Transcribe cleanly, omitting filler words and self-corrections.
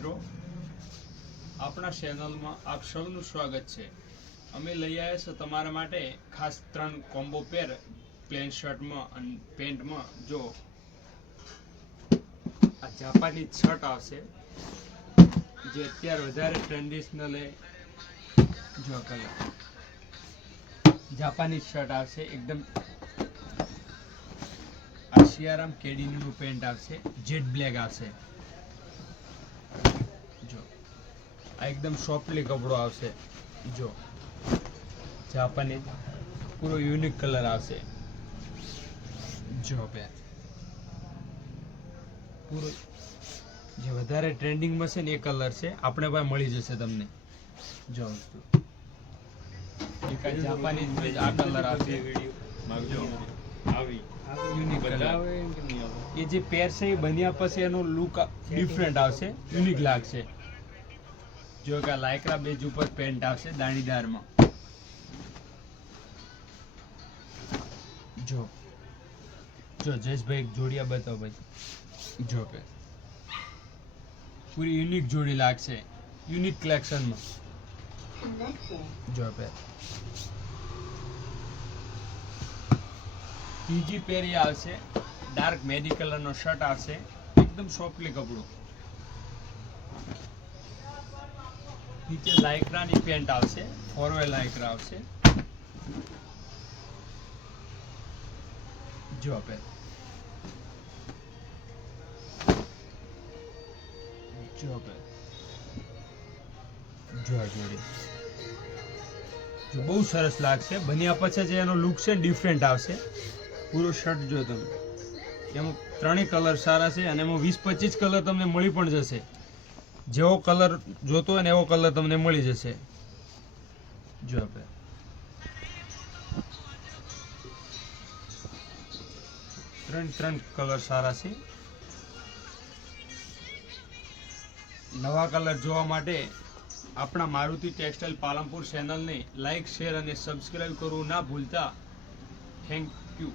મિત્રો, આપણા ચેનલમાં આપ સૌનું સ્વાગત છે। અમે લઈ આવ્યા છે તમારા માટે ખાસ 3 કોમ્બો પેર પ્લેન શર્ટમાં અને પેન્ટમાં। જો આ જાપાનીઝ શર્ટ આવશે જે અત્યારે વધારે ટ્રેડિશનલ છે। જો કલર જાપાનીઝ શર્ટ આવશે એકદમ। આ સિયારામ કેડીનું પેન્ટ આવશે, જેટ બ્લેક આવશે। જો આ એકદમ સોફ્ટલી કપડો આવશે। જો જાપાનીઝ પૂરો યુનિક કલર આવશે। જો પેર પૂરો જે વધારે ટ્રેન્ડિંગમાં છે ને એ કલર છે, આપણે પાસે મળી જશે તમને। જો એક જાપાનીઝ આ કલર આવશે, જો આવી યુનિક કલર। એ જે પેર છે એ બન્યા પછી એનો લુક ડિફરન્ટ આવશે, યુનિક લાગશે। જો કે લાયક્રા બેઝ ઉપર પેન્ટ આવશે દાણીદારમાં। જો જો જયેશભાઈ એક જોડિયા બતાવો ભાઈ। જો કે પૂરી યુનિક જોડી લાગશે, યુનિક કલેક્શનમાં। જો પે બીજી પેર એ આવશે, ડાર્ક મેડી કલરનો શર્ટ આવશે, એકદમ સોફ્ટલી કપડું। નીચે લાયક્રાની પેન્ટ આવશે, ફોરવે લાયક્રા આવશે। જો પે જો પે જો જોડી જો બહુ સરસ લાગશે। બન્યા પછી જે એનો લુક છે ડિફરન્ટ આવશે। પૂરો શર્ટ જો તમે, એમાં 3 કલર સારા છે અને એમાં 20-25 કલર તમને મળી પણ જશે। જેવો કલર જોતો હોય ને એવો કલર તમને મળી જશે। જો આપણે 3 કલર સારા છે। નવા કલર જોવા માટે આપણા મારુતિ ટેક્સટાઇલ પાલનપુર ચેનલને લાઈક, શેર અને સબસ્ક્રાઇબ કરવું ના ભૂલતા। Thank you.